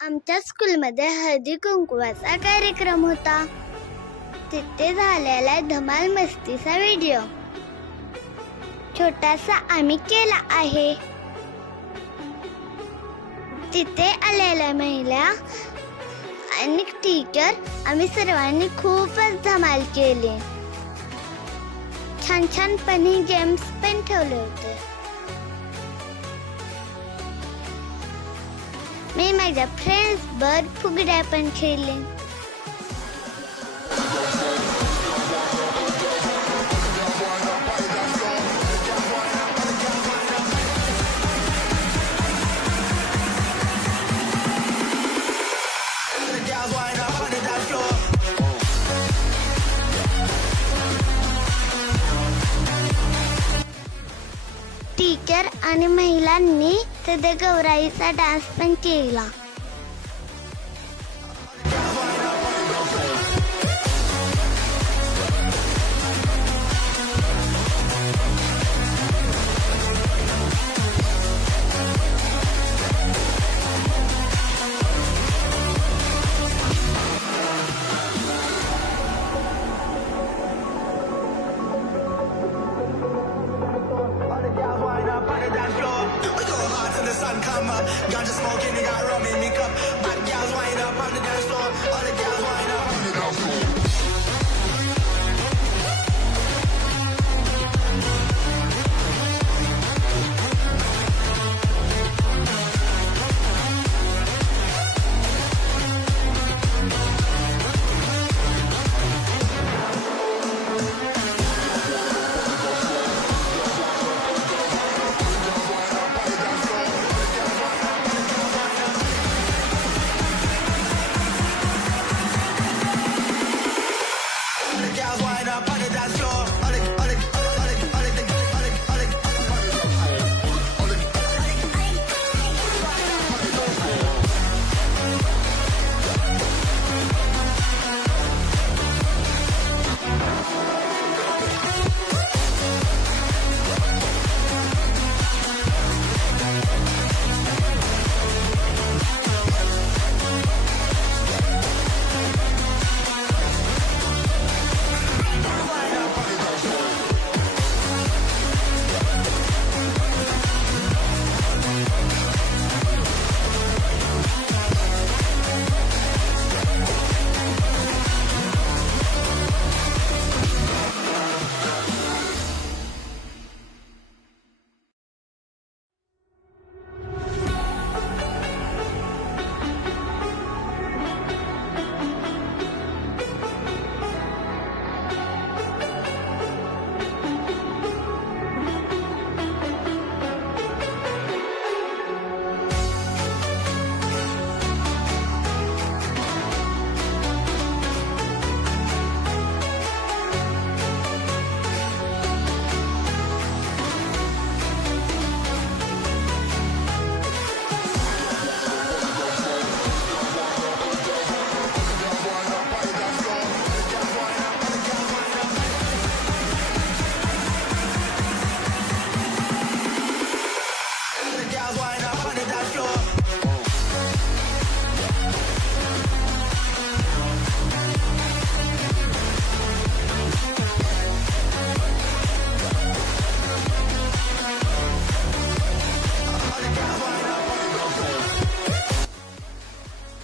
आमच्या स्कूलमध्ये हळदी कुंकवाचा कार्यक्रम होता. तिथे झालेला धमाल मस्तीचा व्हिडिओ. छोटासा आम्ही केला आहे. तिथे आलेल्या महिला आणि टीचर आम्ही सर्वांनी खूपच धमाल केली. छान छान पणी गेम्स पण ठेवले होते. मी माझ्या फ्रेंड्स बर फुगड्या पण खेळले. टीचर आणि महिलांनी അടുത്തതൊക്കെ ഒരു ഐസായിട്ട് ആസ്പെൻഡ് ചെയ്യില്ല Ganja smoking, they got rum